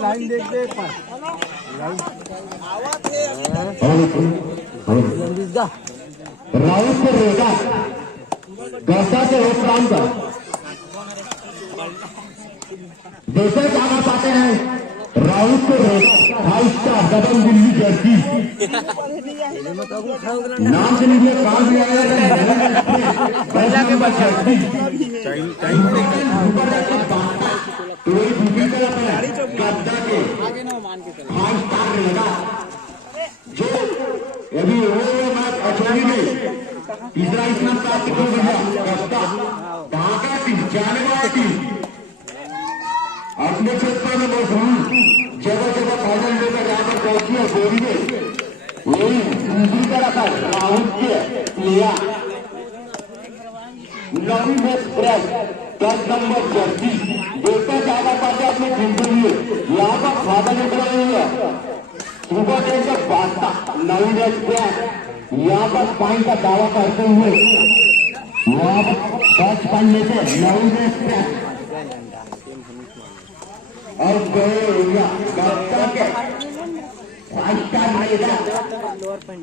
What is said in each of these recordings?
Line देख दे round को रहेगा गौसा से उपरांत जैसे जाना पाते हैं राउंड को रहेगा 5 स्टार डबल दिल्ली जर्सी नाम से लीजिए काम भी आया पहला के बाद तो ये दूसरी तरफ है गद्दा के 5 स्टार रहेगा जो यदि वो मैच अचोरी में तीसरा इतना प्राप्त कर दिया गद्दा ढाका टीम जाने वाली टीम अपने क्षेत्र में मशहूर जगह जगह फाइनल लेकर यहाँ पर पहुंची है गोरी में वही दूसरी तरफ है राहुल के प्लेयर नवीन एक्सप्रेस 10 नंबर जर्सी देखते ज्यादा पाते अपने टीम के लिए यहाँ पर फायदा निकला नहीं है सुबह देर तक बादशाह नवीन एक्सप्रेस यहाँ पर पॉइंट का दावा करते हुए यहाँ पर 10 पॉइंट लेते नवीन एक्सप्रेस और गद्दा के 5 स्टार रहेगा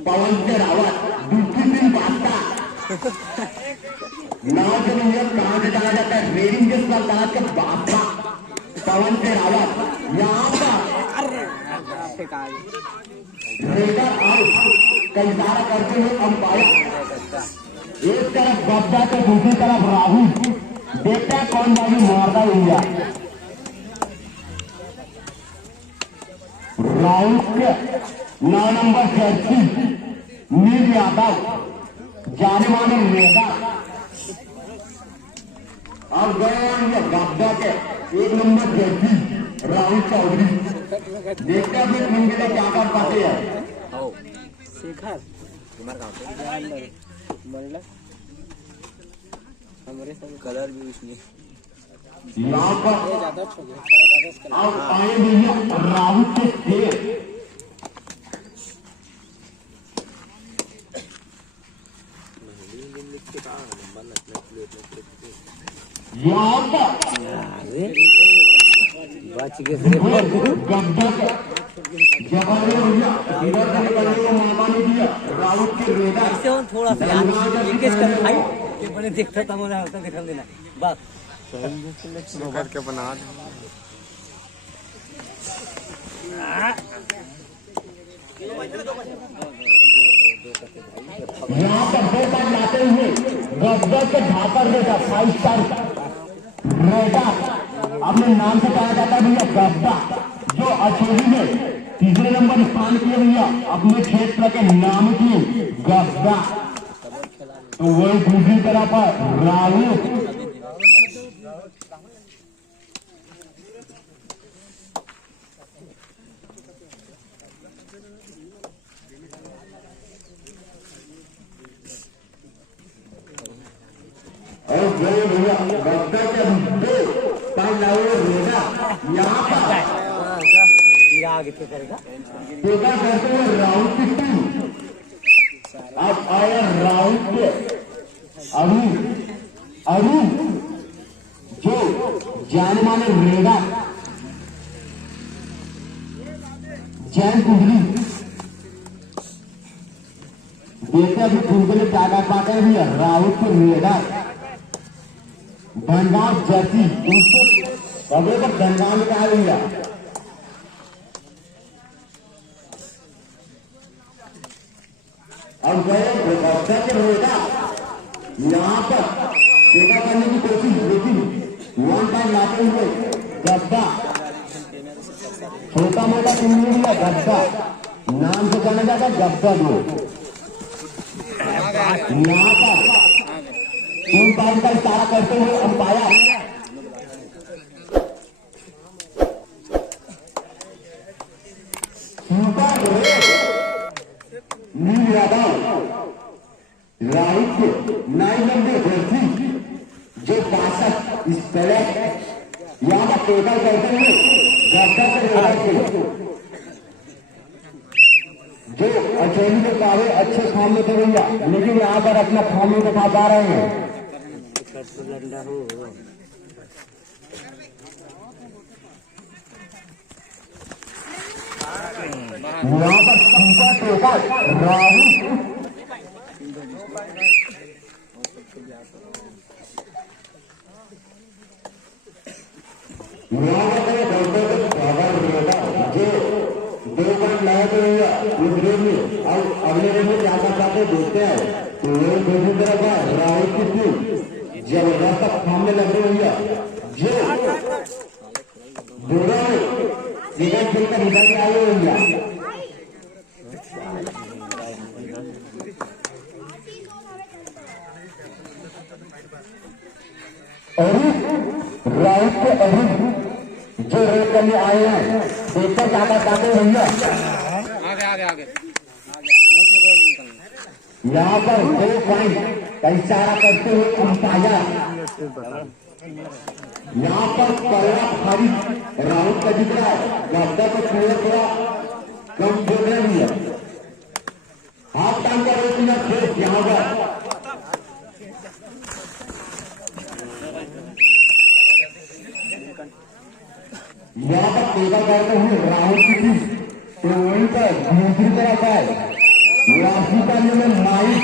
पवन से रावत दूसरी दिन बादशाह नाव से मुझे कहाँ से जाना जाता है रेडिंग के सरदार के बादशाह पवन से रावत यहाँ पर रेडर आउट कई सारा करते हुए अंपायर एक तरफ गद्दा तो दूसरी तरफ राहुल देखता है कौन बाजी मारता हुआ राहुल के 9 नंबर जर्सी नील यादव जाने माने नेता और गए गद्दा के 1 नंबर जर्सी राहुल चौधरी देखते हैं टीम के लिए क्या कर पाते हैं शेखर हमारे सब कलर भी उसमें यहाँ पर अब आए भैया राहुल के शेर यहाँ पर बच गए गद्दा का जवाब भैया इधर से निकलने को मौका नहीं दिया राहुल के रेडर से थोड़ा सा के बने देखता था मुझे होता दिखा देना बस करके बना यहाँ पर 2 बार लाते हुए गद्दा के ढाकर बेटा 5 स्टार रेडर अपने नाम से कहा जाता है भैया गद्दा जो अचोरी में तीसरे नंबर स्थान किए भैया अपने क्षेत्र के नाम की गद्दा तो वही दूसरी तरफ पर राहुल और भैया गद्दा के 2 पाँच रेडा यहाँ पर आगे करेगा देखा करते हुए राउंड की टीम अब आया राउंड के अरुण जो जाने माने रेडा जैन कुंडली देखते अभी टीम के लिए क्या कर पाते हैं भैया राहुल के रेडा धनगांव जर्सी उनको कबरे पर धनगांव में कहा भैया अब गए गद्दा के रेडा यहाँ पर टेका करने की कोशिश लेकिन 1 टाइम लाते हुए गद्दा छोटा मोटा टीम नहीं है गद्दा नाम से जाना जाता गद्दा 2 यहाँ पर 3 टाइम का इशारा करते हुए अंपायर नील यादव राहुल के 9 नंबर जर्सी जो 62 इस तरह यहाँ पर टोटल करते हुए गद्दा के जो अचेरी के काफी अच्छे फॉर्म में थे भैया लेकिन यहाँ पर अपना फॉर्म में दिखा पा रहे हैं सिलेंडर हो यहाँ पर सुपर टोकर राहुल जो 2 पॉइंट लाया तो इस रेस में अब अगले रेस में क्या कर पाते देखते हैं। तो ये दूसरी तरफ है राहुल की टीम जबरदस्त सामने लग रही है जो दोनों सेकंड खेलकर निकल के आए हुए हैं। राहुल के अरुण जो रेस करने आए हैं देखकर ज्यादा चाहते भैया आगे यहाँ पर 2 पॉइंट का इशारा करते हुए अंपायर यहाँ पर पहला भारी राहुल का दिख रहा है। गब्दा को थोड़ा कम बोल रहे हैं। हाफ टाइम का रेस यहाँ पर यहाँ पर टेबल करते हुए राहुल की टीम तो वहीं पर दूसरी तरफ है राशि का नियम माइक